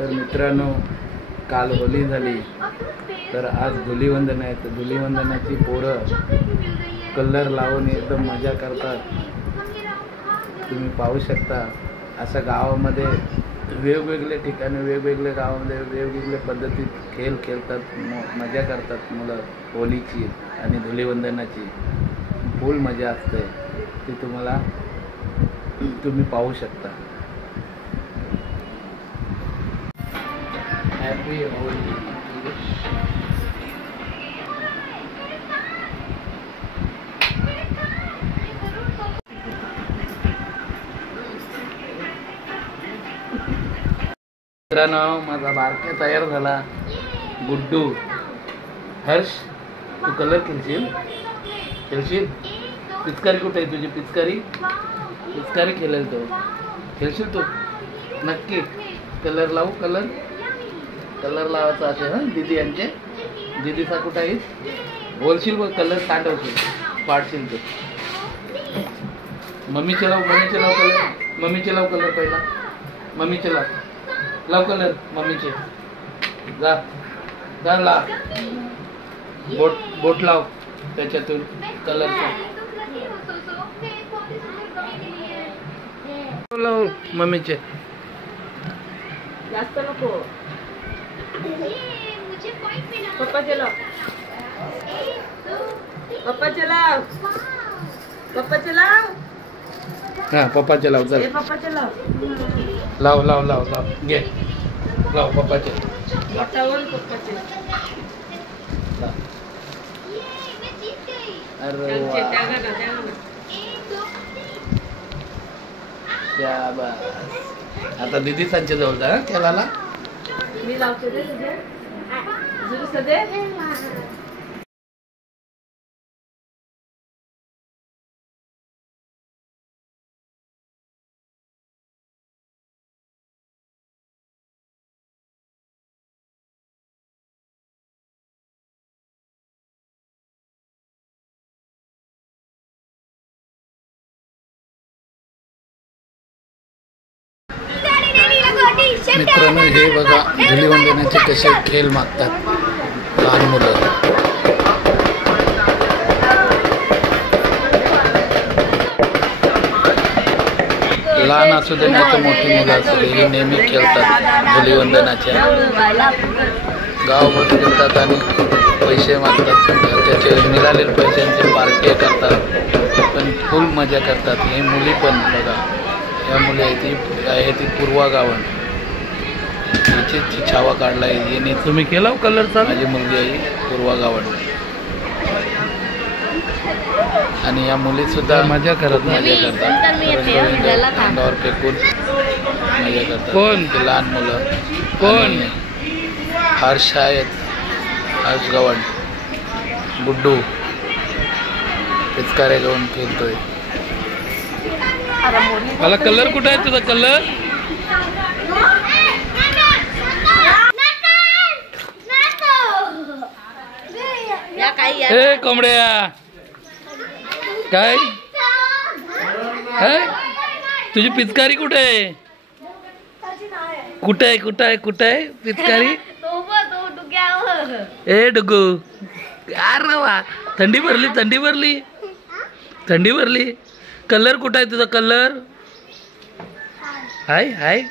तर मित्रांनो, काल होली झाली, तर आज धुलीवंदन आहे. तर धुलीवंदनाची पोरं कलर लावून एकदम मजा करतात. तुम्ही पाहू शकता. अशा गावामध्ये वेगवेगळे ठिकाणी, वेगवेगळ्या गावामध्ये वेगवेगळ्या पद्धतीत खेळ खेळतात, मजा करतात मुलं. होलीची आणि धुलीवंदनाची फुल मजा असते, ती तुम्ही पाहू शकता. Happy Holy. मित्रांनो, माझा बारक्या तयार झाला. गुड्डू. हर्ष, तू कलर खेळशील? पिचकारी कुठे आहे तुझी? पिचकारी खेळेल तो. खेळशील तू नक्की? कलर लावू? कलर लावायचा असेल. हां, दीदी यांचे दीदीचा कुठं आहे? बोलशील बघ, कलर साठवशील, पाडशील तू. मम्मीचे लाव कलर पहिला. मम्मीचे लाव कलर. मम्मीचे जा लाव. बोट लाव त्याच्यातून कलरचा. लाव मम्मीचे. जास्त नको. पप्पाचे लाव. हा, पप्पाचे लाव. चल. पप्पाचे लाव घे. लाव पप्पाचे. पप्पाचे. अरे आता दीदी सांच्या जवळ जा खेळायला. मी लावते दे तुझे. मित्रांनो, हे बघा धुलीवंदनाचे कसे खेळ मागतात लहान मुलं. लहान असू दे नाही तर मोठी मुलं असू दे, हे नेहमी खेळतात धुलीवंदनाच्या. गावामध्ये खेळतात आणि पैसे मागतात. त्याचे मिळालेले पैशांचे पार्टी करतात, पण फुल मजा करतात. हे मुली पण बघा, या मुली आहे ती पूर्वा गावण. हिची छावा काढलाय याने. तुम्ही केला कलरचा? माझी मुलगी आहे पूर्वा गावण. आणि या मुली सुद्धा मजा करतात. अंगावर फेकून मजा करतात. कोण? लहान मुलं. कोण? हर्ष आहेत, हर्ष गावण. गुड्डू पिचकारे घेऊन खेळतोय. मला कलर कुठे आहे तुझा? कलर ए कोंबड्या, काय तुझी पिचकारी कुठे आहे? कुठे आहे पिचकारी? ए डुगू, अरे वा, थंडी भरली. कलर कुठे आहे तुझा? कलर हाय.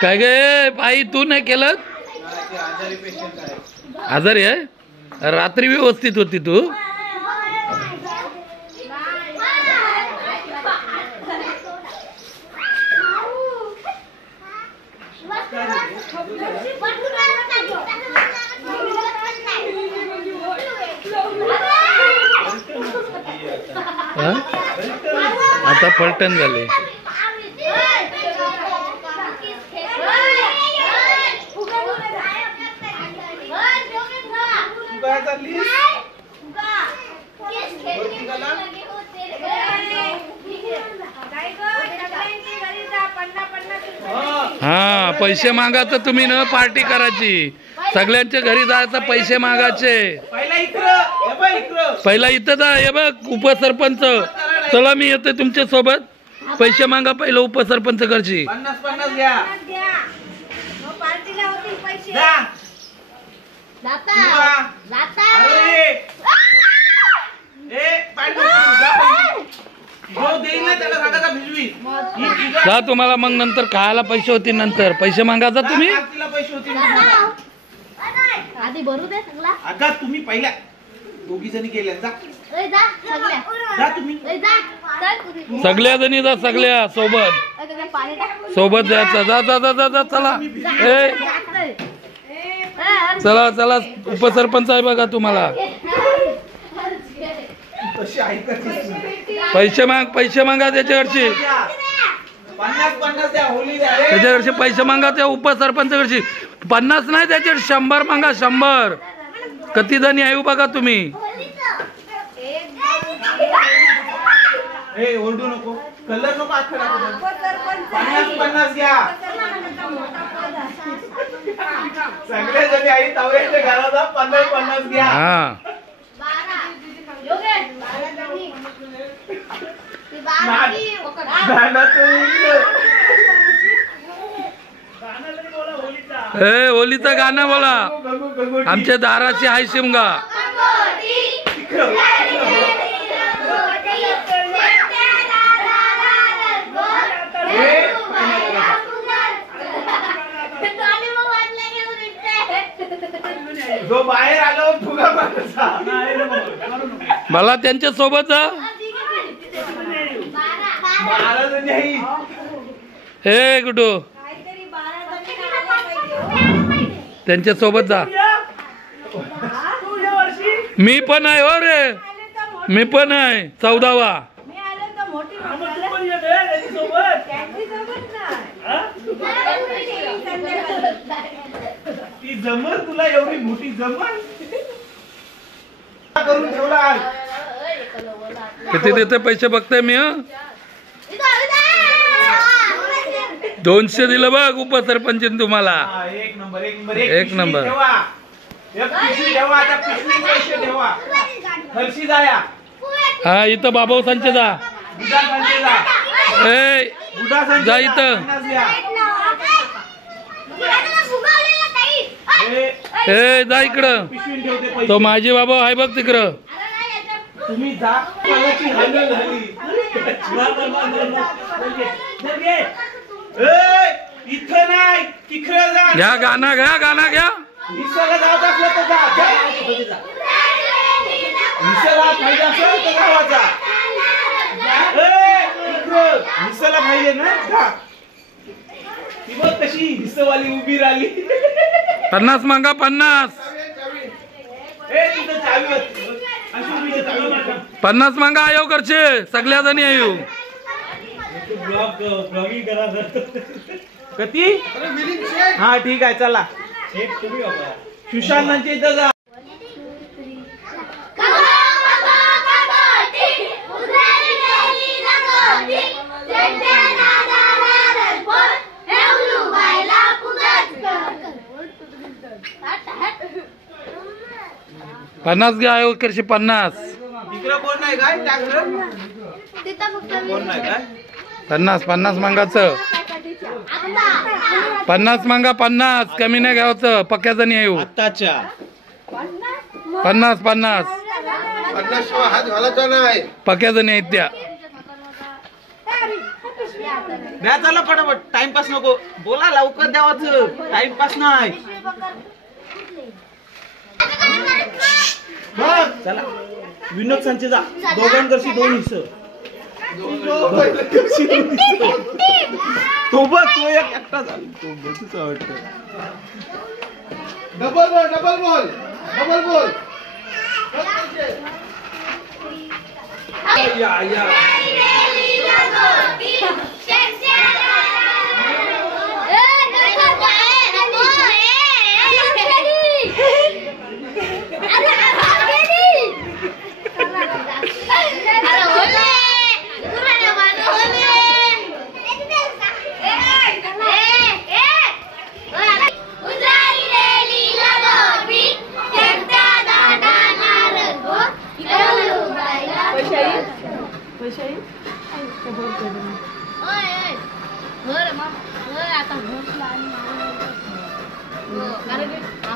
काय गे बाई, तू नाही केलं? आजारी आहे? रात्री व्यवस्थित होती तू? हा? आता फलटण झाले. हा पैसे मागा तर तुम्ही न पार्टी करायची. सगळ्यांच्या घरी जायचं पैसे मागायचे. पहिला इथं जा. हे बघ उपसरपंच. चला मी येते तुमच्या सोबत. पैसे मागा पहिलं उपसरपंच घरची. 50 घ्या. जा तुम्हाला मग नंतर खायला पैसे होतील. नंतर पैसे मागा जा तुम्ही. पैसे होतील आधी भरू दे सगळा. आता तुम्ही पहिल्या दोघी जणी गेल्या. जा सगळ्या जा तुम्ही. सगळ्या जणी जा. सगळ्या सोबत पाणी टाक. सोबत जायचं. जा जा जा जा जा. चला चला चला. उपसरपंच आहे बघा तुम्हाला. तशी ऐकायची. पैसे मागा त्याच्याकडची. 50 द्या. होली द्या. त्याच्याकडचे पैसे मागा. त्या उपसरपंचकडची 50 नाही त्याच्याकडे 100 मागा. 100. किती जणी आहे बघा तुम्ही. ए ओरडू नको. कलर नको. अख्खा टाकू. 50 घ्या. सगळे जणी आई तावऱ्याच्या घरात 50 घ्या. हा होलीचं गाणं बोला. आमच्या दाराची हाय शिमगा. जो बाहेर आलो फुगा मला त्यांच्या सोबत जा. 12 जणी. हे गुडू त्यांच्या सोबत जा. मी पण आहे. हो रे मी पण आहे. 14वा. ती जमर तुला एवढी मोठी जमर करून ठेवला. किती देते पैसे बघताय मी. 200 दिलं बघ उपसरपंच तुम्हाला. एक नंबर. एक नंबर. हर्षी जाया. हा इथं बाबा सांचे जा. ए जा इथं. ए जा इकडं. तो माझी बाबा आहे बघ तिकडं. तुम्ही जा. इथं नाही तिकडं जा. घ्या गाणं घ्या. गाणं घ्या. निसर्ग जायचं असलं तर जा. निसर्गाला पाहिजे असलं तर गावाचा. निसर्गाला पाहिजे ना. जा. ती बघ कशी हिस्सवाली उभी राहिली. 50 मागा. 50 तिथं चावी होती. 50 मागा. आयो करचे सगळ्या जणी आयो. कधी. हा ठीक आहे चला. सुशांतांच्या इथं जा. पन्नास घ्या. आयो करशे 50. तिकडं कोण नाही काय टाकलं. कोण नाही काय. 50 मागाचं. 50 मागा. 50 कमी नाही घ्यावचं. पक्क्या जणी आहे. आताच्या 50 हात घालायचा नाही. पक्क्या जणी आहेत त्या. द्या चला पटापट. टाइमपास नको. बोला लवकर द्यावाच. टाइमपास नाही. चला विनोद सांचे जा. दोघांकडची 2 हिस्से. तो बघ तो एक एकटा झाला. तो बघ वाटतं. Double ball. या या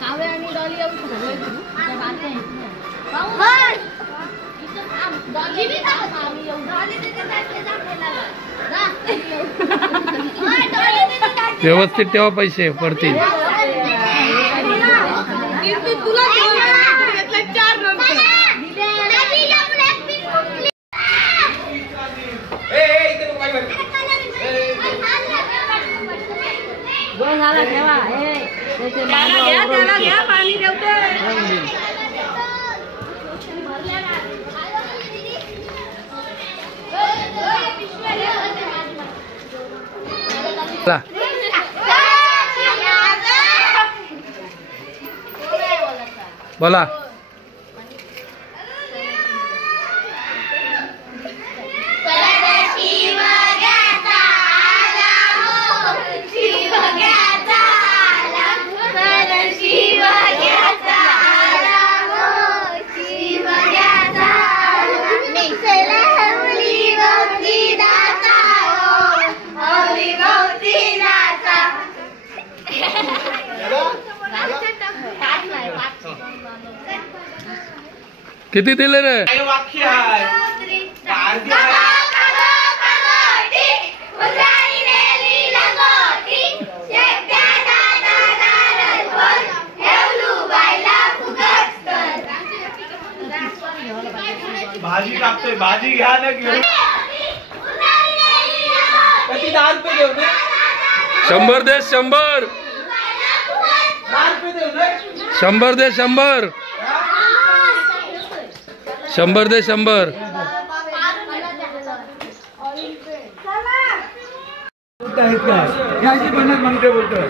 काव्य आणि डॉली येऊ शकतो व्यवस्थित ठेवा, पैसे पडतील. त्याला घ्या पाणी ठेवते. चला. बोला. किती दिले रे? काय वाक्य आहे भारतीय भाजी कापतोय, भाजी घ्या ना घेऊन. किती 10 रुपये देऊ ना? 100 दे, 100. 10 रुपये देऊ ना? 100 दे, 100. 100 दे, 100. याची पन्नास म्हणते बोलतो.